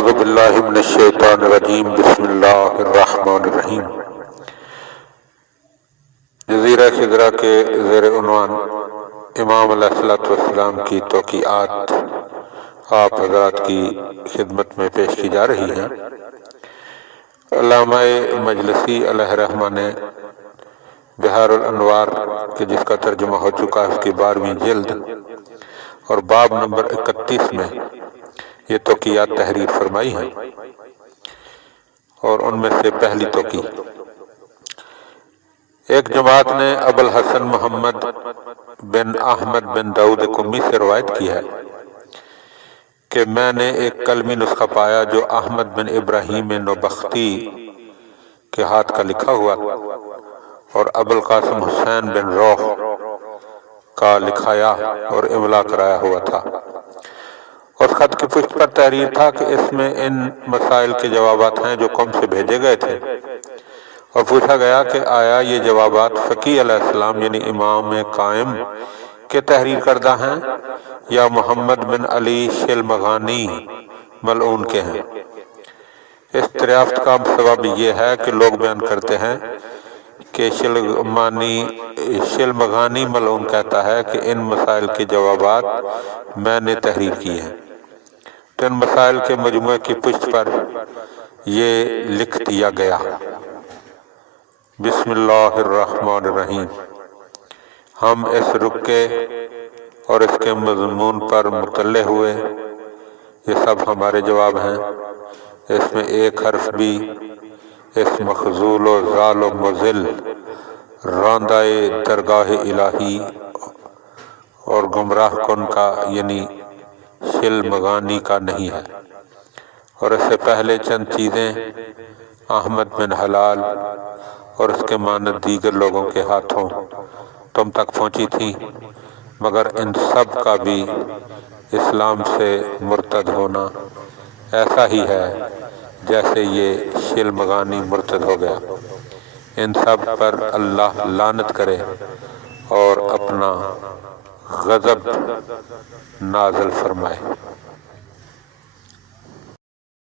اعوذ باللہ من الشیطان الرجیم بسم اللہ الرحمن الرحیم۔ جزیرہ خضرہ کے زیر عنوان امام علیہ السلام کی توقیعات آپ حضرات کی خدمت میں پیش کی جا رہی ہیں۔ علامہ مجلسی علیہ رحمہ نے بحار الانوار کہ جس کا ترجمہ ہو چکا ہے اس کی 12ویں جلد اور باب نمبر 31 میں یہ توقیعات تحریر فرمائی ہیں، اور ان میں سے پہلی توقیع، ایک جماعت نے ابو الحسن محمد بن احمد بن داؤد قمی سے روایت کی ہے کہ میں نے ایک کلمی نسخہ پایا جو احمد بن ابراہیم نوبختی کے ہاتھ کا لکھا ہوا اور ابو القاسم حسین بن روح کا لکھایا اور املا کرایا ہوا تھا۔ اس خط کی پشت پر تحریر تھا کہ اس میں ان مسائل کے جوابات ہیں جو قوم سے بھیجے گئے تھے، اور پوچھا گیا کہ آیا یہ جوابات فقی علیہ السلام یعنی امام قائم کے تحریر کردہ ہیں یا محمد بن علی شلمغانی ملعون کے ہیں؟ اس دریافت کا سبب یہ ہے کہ لوگ بیان کرتے ہیں کہ شلمغانی ملعون کہتا ہے کہ ان مسائل کے جوابات میں نے تحریر کیے ہیں، تو ان مسائل کے مجموعے کی پشت پر یہ لکھ دیا گیا۔ بسم اللہ الرحمن الرحیم۔ ہم اس رکے اور اس کے مضمون پر مطلع ہوئے، یہ سب ہمارے جواب ہیں۔ اس میں ایک حرف بھی اس مخذول و ضال و مضل راندہ درگاہ الہی اور گمراہ کن کا یعنی شلمغانی کا نہیں ہے، اور اس سے پہلے چند چیزیں احمد بن حلال اور اس کے مانند دیگر لوگوں کے ہاتھوں تم تک پہنچی تھیں، مگر ان سب کا بھی اسلام سے مرتد ہونا ایسا ہی ہے جیسے یہ شلمغانی مرتد ہو گیا۔ ان سب پر اللہ لعنت کرے اور اپنا غضب نازل فرمائے۔